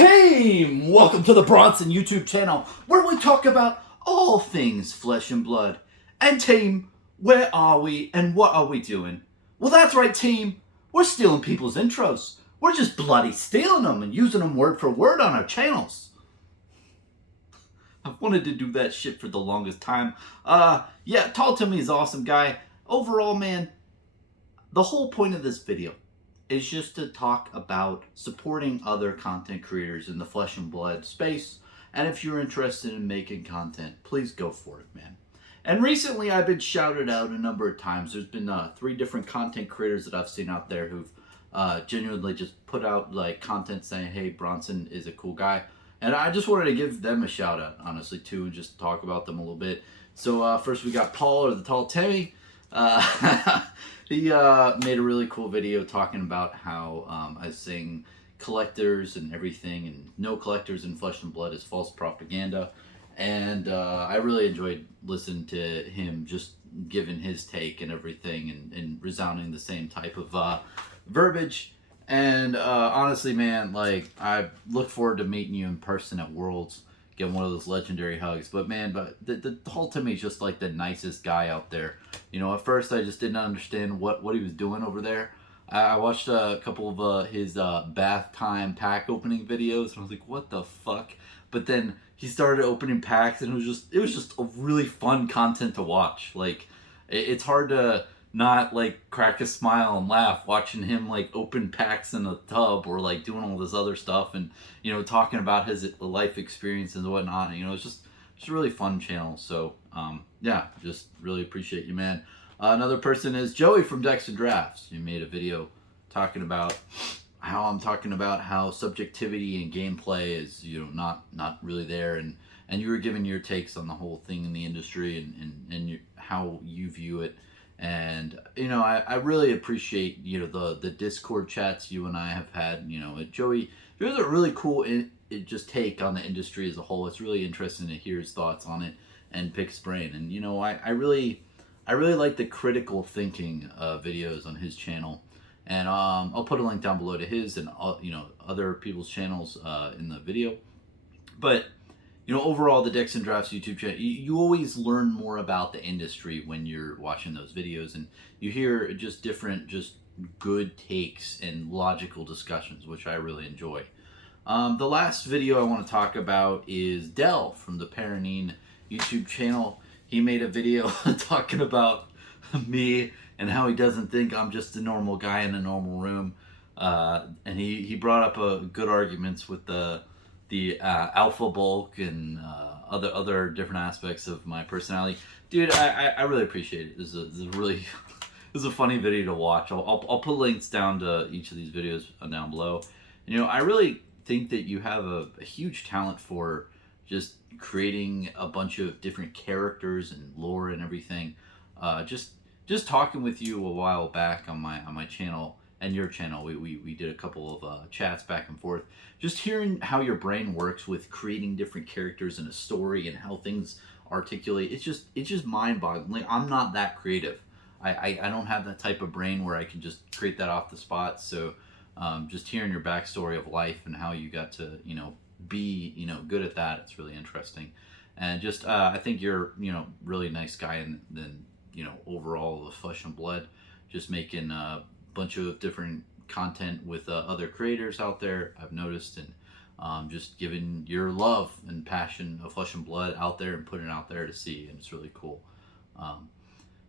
Team! Welcome to the Bronson YouTube channel, where we talk about all things flesh and blood. And team, where are we and what are we doing? Well, that's right, team. We're stealing people's intros. We're just bloody stealing them and using them word for word on our channels. I've wanted to do that shit for the longest time. Yeah, Tall Timmy is an awesome guy. Overall, man, the whole point of this video is just to talk about supporting other content creators in the flesh and blood space. And if you're interested in making content, please go for it, man. And recently I've been shouted out a number of times. There's been 3 different content creators that I've seen out there who've genuinely just put out like content saying, hey, Bronson is a cool guy. And I just wanted to give them a shout out, honestly, too, and just talk about them a little bit. So first we got Paul, or the Tall Timmy. He made a really cool video talking about how I was saying collectors and everything, and no collectors in flesh and blood is false propaganda. And I really enjoyed listening to him just giving his take and everything, and resounding the same type of verbiage. And honestly, man, like, I look forward to meeting you in person at Worlds, getting one of those legendary hugs. But man, the whole Timmy is just like the nicest guy out there. You know, at first I just didn't understand what he was doing over there. I watched a couple of his bath time pack opening videos, and I was like, what the fuck? But then he started opening packs, and it was just a really fun content to watch. Like, it's hard to not like crack a smile and laugh watching him like open packs in a tub, or like doing all this other stuff, and you know, talking about his life experiences and whatnot. And, you know, it's just a really fun channel. So yeah, just really appreciate you, man. Another person is Joey from Decks and Drafts. He made a video talking about how I'm talking about how subjectivity and gameplay is, you know, not really there, and you were giving your takes on the whole thing in the industry, and how you view it. And, you know, I really appreciate, you know, the Discord chats you and I have had. You know, Joey, there's a really cool just take on the industry as a whole. It's really interesting to hear his thoughts on it and pick his brain. And, you know, I really like the critical thinking videos on his channel. And I'll put a link down below to his and, you know, other people's channels in the video. But, you know, overall, the Decks and Drafts YouTube channel, you always learn more about the industry when you're watching those videos, and you hear just different, just good takes and logical discussions, which I really enjoy. The last video I want to talk about is Dell from the Paranine YouTube channel. He made a video talking about me and how he doesn't think I'm just a normal guy in a normal room, and he brought up good arguments with the alpha bulk and other different aspects of my personality. Dude, I really appreciate it. This is a really this is a funny video to watch. I'll put links down to each of these videos down below. And, you know, I really think that you have a huge talent for just creating a bunch of different characters and lore and everything. Just talking with you a while back on my channel and your channel, we did a couple of chats back and forth. Just hearing how your brain works with creating different characters in a story and how things articulate, it's just mind-boggling. I'm not that creative. I don't have that type of brain where I can just create that off the spot. So just hearing your backstory of life and how you got to, you know, be, you know, good at that, it's really interesting. And just I think you're, you know, really nice guy, and then, you know, overall the flesh and blood, just making bunch of different content with other creators out there, I've noticed, and just giving your love and passion of flesh and blood out there and putting it out there to see, and it's really cool.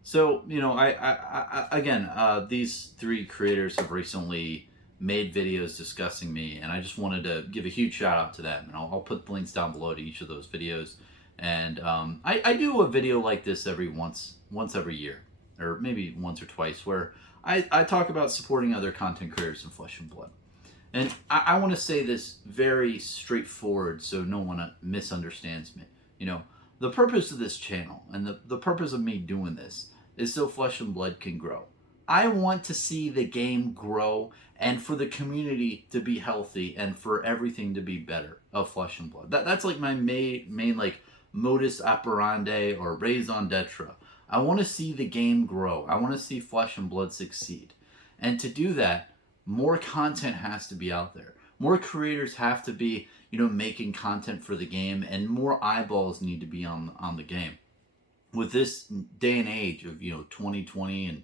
So, you know, I again, these 3 creators have recently made videos discussing me, and I just wanted to give a huge shout out to them, and I'll put the links down below to each of those videos. And I do a video like this once every year, or maybe once or twice, where I talk about supporting other content creators in flesh and blood. And I want to say this very straightforward so no one misunderstands me. You know, the purpose of this channel and the purpose of me doing this is so flesh and blood can grow. I want to see the game grow, and for the community to be healthy, and for everything to be better of flesh and blood. That's like my main like modus operandi or raison d'etre. I want to see the game grow. I want to see flesh and blood succeed. And to do that, more content has to be out there. More creators have to be, making content for the game, and more eyeballs need to be on the game. With this day and age of 2020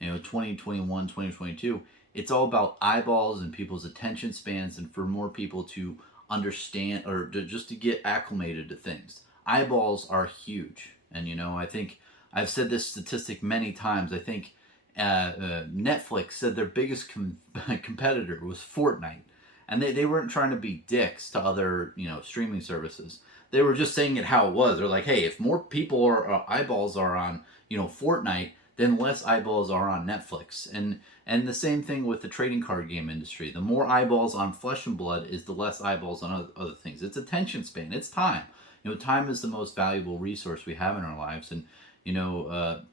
and 2021, 2022, it's all about eyeballs and people's attention spans, and for more people to understand, or just to get acclimated to things. Eyeballs are huge. And I think I've said this statistic many times. I think Netflix said their biggest competitor was Fortnite, and they weren't trying to be dicks to other streaming services. They were just saying it how it was. They're like, hey, if more people or eyeballs are on Fortnite, then less eyeballs are on Netflix. And the same thing with the trading card game industry. The more eyeballs on Flesh and Blood is the less eyeballs on other things. It's attention span. It's time. Time is the most valuable resource we have in our lives, and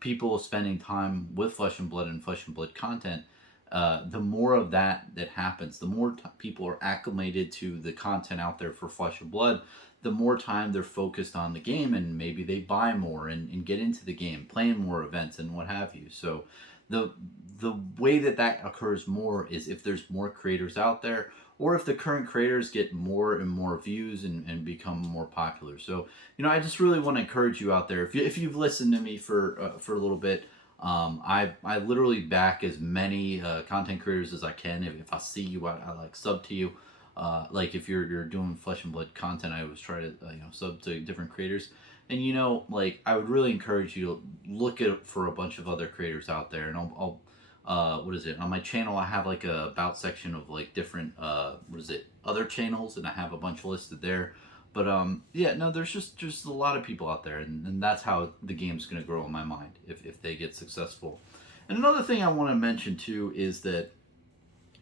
people spending time with Flesh and Blood and Flesh and Blood content. The more of that happens, the more people are acclimated to the content out there for Flesh and Blood, the more time they're focused on the game, and maybe they buy more and get into the game, playing more events and what have you. So the way that occurs more is if there's more creators out there, or if the current creators get more and more views and become more popular. So I just really want to encourage you out there. If you've listened to me for a little bit, I literally back as many content creators as I can. If I see you, I like sub to you. Like if you're doing Flesh and Blood content, I always try to sub to different creators. And like I would really encourage you to look for a bunch of other creators out there. And I'll what is it, on my channel I have like a about section of like different other channels, and I have a bunch listed there. But yeah, no, there's just a lot of people out there, and that's how the game's going to grow in my mind if they get successful. And another thing I want to mention too is that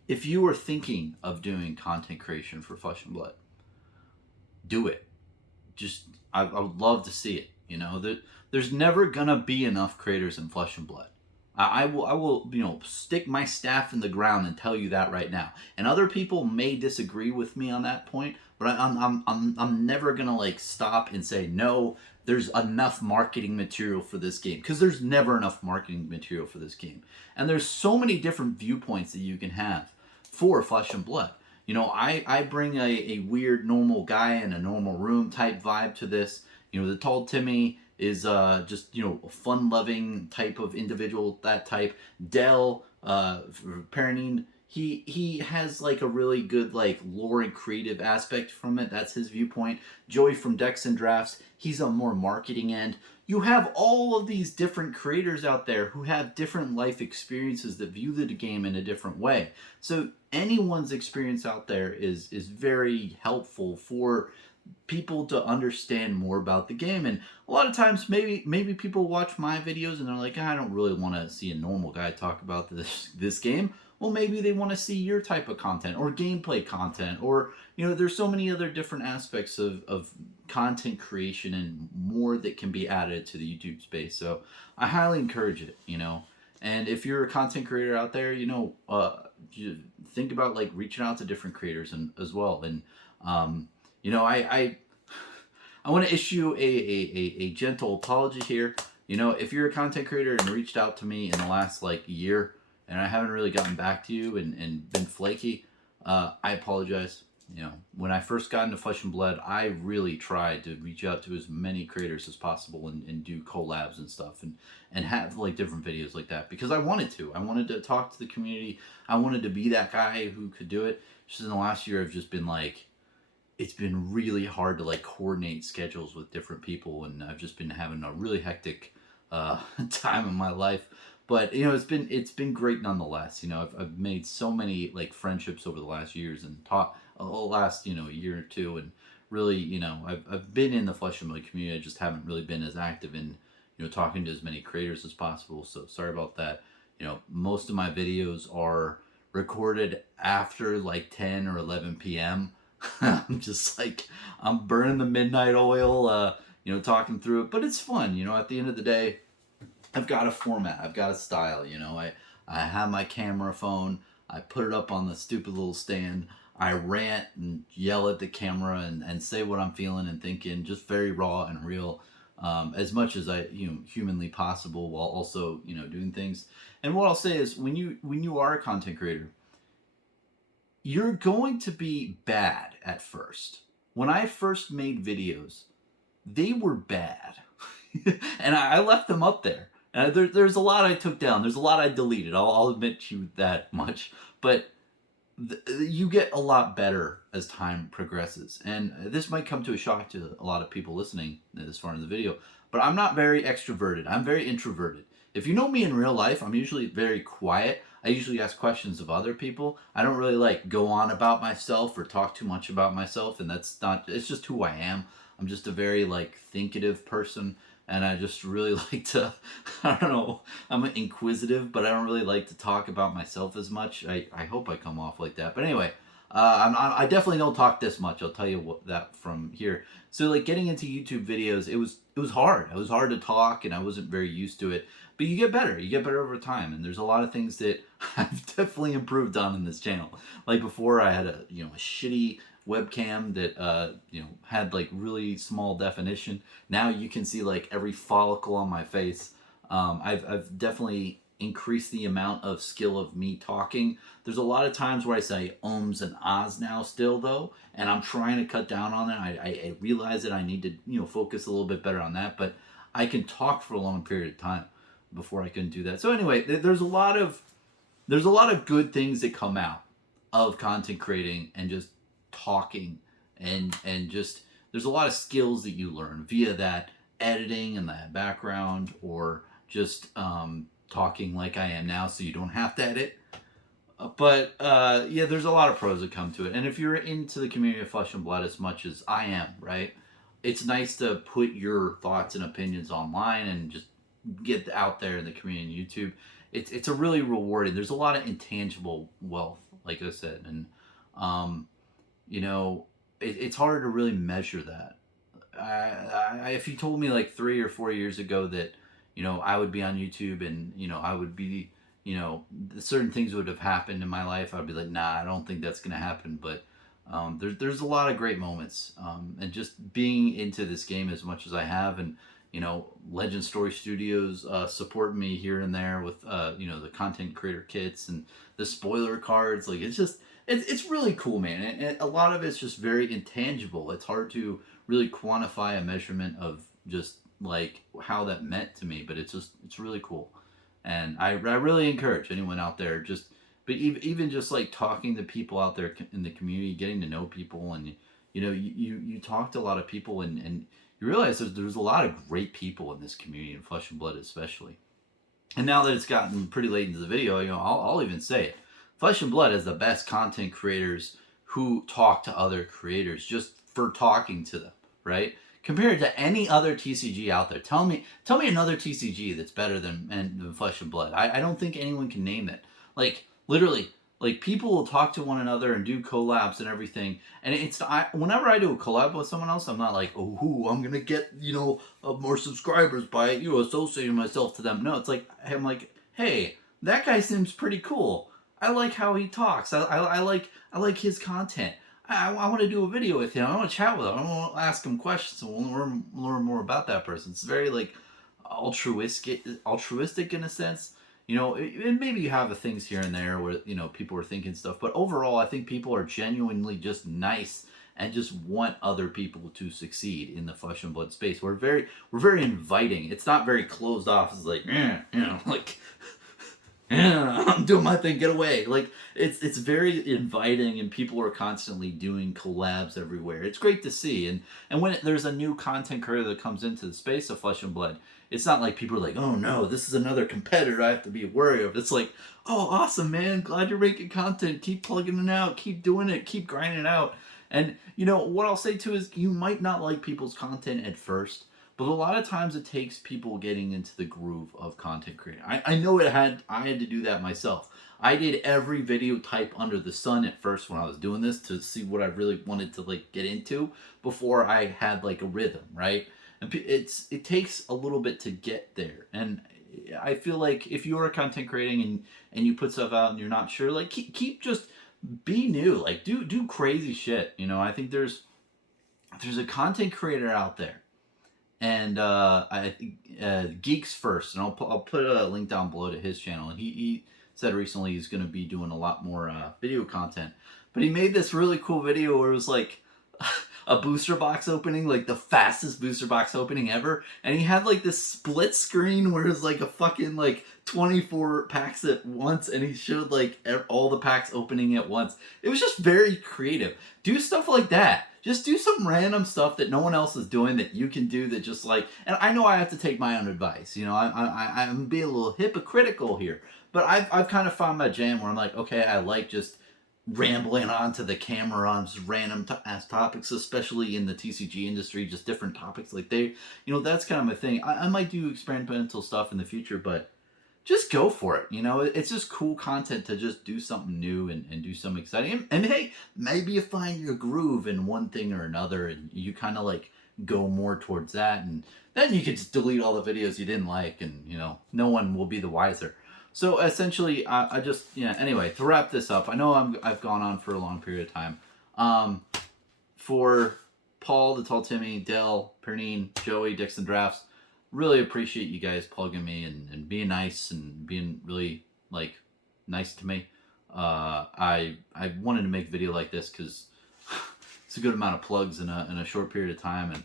if you are thinking of doing content creation for Flesh and Blood, do it. I would love to see it. There's never gonna be enough creators in Flesh and Blood. I will stick my staff in the ground and tell you that right now. And other people may disagree with me on that point, but I'm never gonna like stop and say no. There's enough marketing material for this game, because there's never enough marketing material for this game. And there's so many different viewpoints that you can have for Flesh and Blood. I bring a weird normal guy in a normal room type vibe to this. The Tall Timmy is just a fun-loving type of individual. That type. Dell, Perenine, he has like a really good like lore and creative aspect from it. That's his viewpoint. Joey from Decks and Drafts, he's a more marketing end. You have all of these different creators out there who have different life experiences that view the game in a different way. So anyone's experience out there is very helpful for people to understand more about the game. And a lot of times maybe people watch my videos and they're like, I don't really want to see a normal guy talk about this game. Well, maybe they want to see your type of content or gameplay content, or there's so many other different aspects of content creation and more that can be added to the YouTube space. So I highly encourage it. And if you're a content creator out there, you think about like reaching out to different creators and as well. And I want to issue a gentle apology here. If you're a content creator and reached out to me in the last like year and I haven't really gotten back to you and been flaky, I apologize. When I first got into Flesh and Blood, I really tried to reach out to as many creators as possible and do collabs and stuff and have like different videos like that, because I wanted to talk to the community. I wanted to be that guy who could do it. Just in the last year, I've just been like, it's been really hard to like coordinate schedules with different people, and I've just been having a really hectic time in my life. But it's been great nonetheless. I've made so many like friendships over the last years and last year or two, and really I've been in the Flesh and Blood community. I just haven't really been as active in talking to as many creators as possible. So sorry about that. Most of my videos are recorded after like 10 or 11 p.m. I'm just like, I'm burning the midnight oil, talking through it, but it's fun. At the end of the day, I've got a format, I've got a style. I have my camera phone, I put it up on the stupid little stand, I rant and yell at the camera and say what I'm feeling and thinking, just very raw and real, as much as I humanly possible, while also doing things. And what I'll say is, when you are a content creator, you're going to be bad at first. When I first made videos, they were bad. And I left them up there. And there's a lot I took down. There's a lot I deleted. I'll admit to you that much. But you get a lot better as time progresses. And this might come to a shock to a lot of people listening this far in the video, but I'm not very extroverted. I'm very introverted. If you know me in real life, I'm usually very quiet. I usually ask questions of other people. I don't really like go on about myself or talk too much about myself, and that's not, it's just who I am. I'm just a very like thinkative person, and I just really like to, I don't know, I'm inquisitive, but I don't really like to talk about myself as much. I hope I come off like that. But anyway, I definitely don't talk this much. I'll tell you that from here. So like getting into YouTube videos, it was hard. It was hard to talk, and I wasn't very used to it. But you get better. You get better over time, and there's a lot of things that I've definitely improved on in this channel. Like before, I had a shitty webcam that had like really small definition. Now you can see like every follicle on my face. I've definitely increased the amount of skill of me talking. There's a lot of times where I say ums and ahs now still though, and I'm trying to cut down on it. I realize that I need to focus a little bit better on that, but I can talk for a long period of time. Before I couldn't do that. So anyway, there's a lot of good things that come out of content creating and just talking and just there's a lot of skills that you learn via that editing and that background, or just talking like I am now, so you don't have to edit. But yeah, there's a lot of pros that come to it. And if you're into the community of Flesh and Blood as much as I am, right? It's nice to put your thoughts and opinions online and just get out there in the community on YouTube. It's a really rewarding. There's a lot of intangible wealth, like I said, and it's hard to really measure that. If you told me like 3 or 4 years ago that I would be on YouTube and I would be certain things would have happened in my life, I'd be like, nah, I don't think that's gonna happen. But there's a lot of great moments, and just being into this game as much as I have, and Legend Story Studios support me here and there with the content creator kits and the spoiler cards. Like it's really cool, man. And a lot of it's just very intangible. It's hard to really quantify a measurement of just like how that meant to me, but it's really cool. And I really encourage anyone out there but even just like talking to people out there in the community, getting to know people, and you talk to a lot of people, and you realize there's a lot of great people in this community, in Flesh and Blood especially. And now that it's gotten pretty late into the video, I'll even say it. Flesh and Blood is the best content creators who talk to other creators just for talking to them, right? Compared to any other TCG out there. Tell me another TCG that's better than Flesh and Blood. I don't think anyone can name it. Like, literally, like, people will talk to one another and do collabs and everything. And whenever I do a collab with someone else, I'm not like, oh, I'm going to get, more subscribers by, associating myself to them. No, it's like, I'm like, hey, that guy seems pretty cool. I like how he talks. I like his content. I want to do a video with him. I want to chat with him. I want to ask him questions and learn more about that person. It's very, like, altruistic in a sense. And maybe you have the things here and there where, people are thinking stuff. But overall, I think people are genuinely just nice and just want other people to succeed in the Flesh and Blood space. We're very inviting. It's not very closed off. It's like, like, I'm doing my thing, get away. Like, it's very inviting, and people are constantly doing collabs everywhere. It's great to see. And when there's a new content creator that comes into the space of Flesh and Blood, it's not like people are like, oh no, this is another competitor I have to be wary of. It's like, oh, awesome, man. Glad you're making content. Keep plugging it out. Keep doing it. Keep grinding it out. And, what I'll say too is you might not like people's content at first, but a lot of times it takes people getting into the groove of content creating. I know I had to do that myself. I did every video type under the sun at first when I was doing this to see what I really wanted to like get into before I had like a rhythm, right? And it takes a little bit to get there. And I feel like if you're content creating and you put stuff out and you're not sure, like keep just be new, like do crazy shit. I think there's a content creator out there, and I think Geeks First, and I'll put a link down below to his channel. And he said recently he's going to be doing a lot more video content. but he made this really cool video where it was like a booster box opening, like the fastest booster box opening ever, and he had like this split screen where it was like a fucking like 24 packs at once, and he showed like all the packs opening at once. It was just very creative. Do stuff like that. Just do some random stuff that no one else is doing that you can do, that just like, and I know I have to take my own advice, you know, I'm being a little hypocritical here, but I've kind of found my jam where I'm like, okay, I like just rambling onto the camera on just random ass topics, especially in the TCG industry, just different topics. Like they, you know, that's kind of my thing. I might do experimental stuff in the future, but just go for it. You know, it's just cool content to just do something new and do something exciting. And hey, maybe you find your groove in one thing or another, and you kind of like go more towards that, and then you could just delete all the videos you didn't like, and you know, no one will be the wiser. So essentially, I just, yeah. Anyway, to wrap this up, I know I've gone on for a long period of time. For Paul, the Tall Timmy, Dell, Pernine, Joey, Dixon Drafts, really appreciate you guys plugging me and being nice and being really like nice to me. I wanted to make a video like this because it's a good amount of plugs in a short period of time, and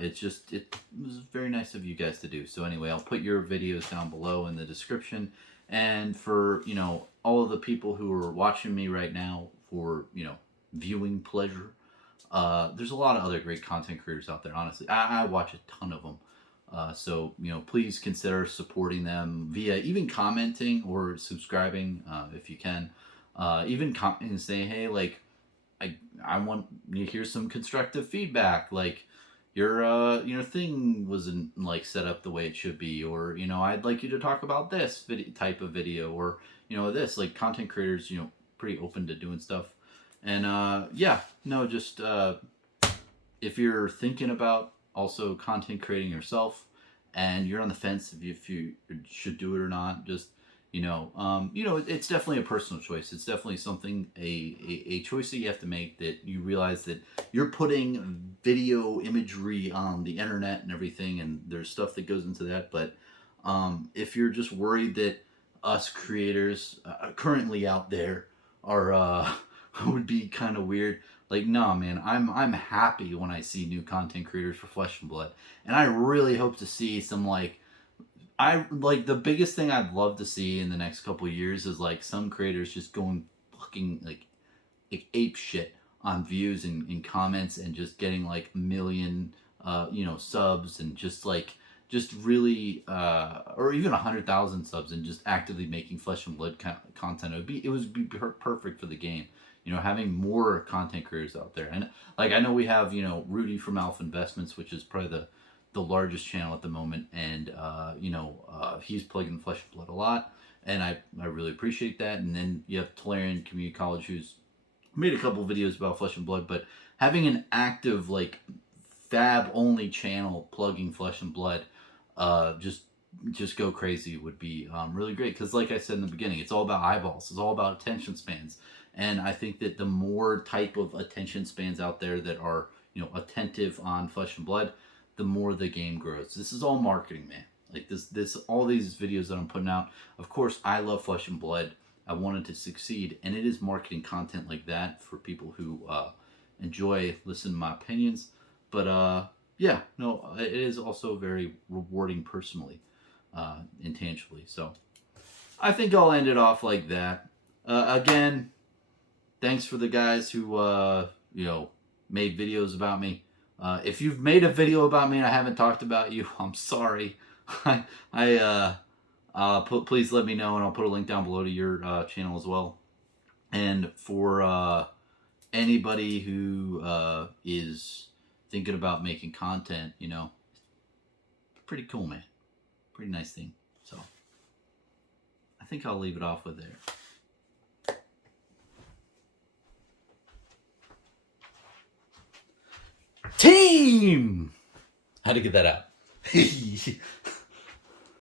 it was very nice of you guys to do. So anyway, I'll put your videos down below in the description, and for, you know, all of the people who are watching me right now for, you know, viewing pleasure, there's a lot of other great content creators out there. Honestly, I watch a ton of them. So, you know, please consider supporting them via even commenting or subscribing, if you can. Even commenting and saying, hey, like, I want you to hear some constructive feedback. Like, your thing wasn't like set up the way it should be, or, you know, I'd like you to talk about this type of video, or, you know, this, like, content creators, you know, pretty open to doing stuff. And, yeah, no, just, if you're thinking about also content creating yourself, and you're on the fence if you should do it or not, just, you know, it's definitely a personal choice. It's definitely something, a choice that you have to make, that you realize that you're putting video imagery on the internet and everything, and there's stuff that goes into that. But if you're just worried that us creators currently out there are would be kind of weird, like, no, man, I'm happy when I see new content creators for Flesh and Blood, and I really hope to see some, like, the biggest thing I'd love to see in the next couple of years is like some creators just going fucking like ape shit on views and comments, and just getting like a million subs, and just really or even 100,000 subs, and just actively making Flesh and Blood content. It would be perfect for the game. You know, having more content creators out there. And like, I know we have, you know, Rudy from Alpha Investments, which is probably the largest channel at the moment, and he's plugging Flesh and Blood a lot, and I really appreciate that. And then you have Tolarian Community College, who's made a couple videos about Flesh and Blood, but having an active, like, fab only channel plugging Flesh and Blood, just go crazy would be really great, because like I said in the beginning, it's all about eyeballs, it's all about attention spans. And I think that the more type of attention spans out there that are, you know, attentive on Flesh and Blood, the more the game grows. This is all marketing, man. Like, this all these videos that I'm putting out, of course, I love Flesh and Blood. I want it to succeed, and it is marketing content like that for people who enjoy listening to my opinions. But yeah, no, it is also very rewarding personally, intangibly. So I think I'll end it off like that. Again, thanks for the guys who made videos about me. If you've made a video about me and I haven't talked about you, I'm sorry. Please let me know, and I'll put a link down below to your channel as well. And for anybody who is thinking about making content, you know, pretty cool, man. Pretty nice thing. So I think I'll leave it off with there. Team! How to get that out?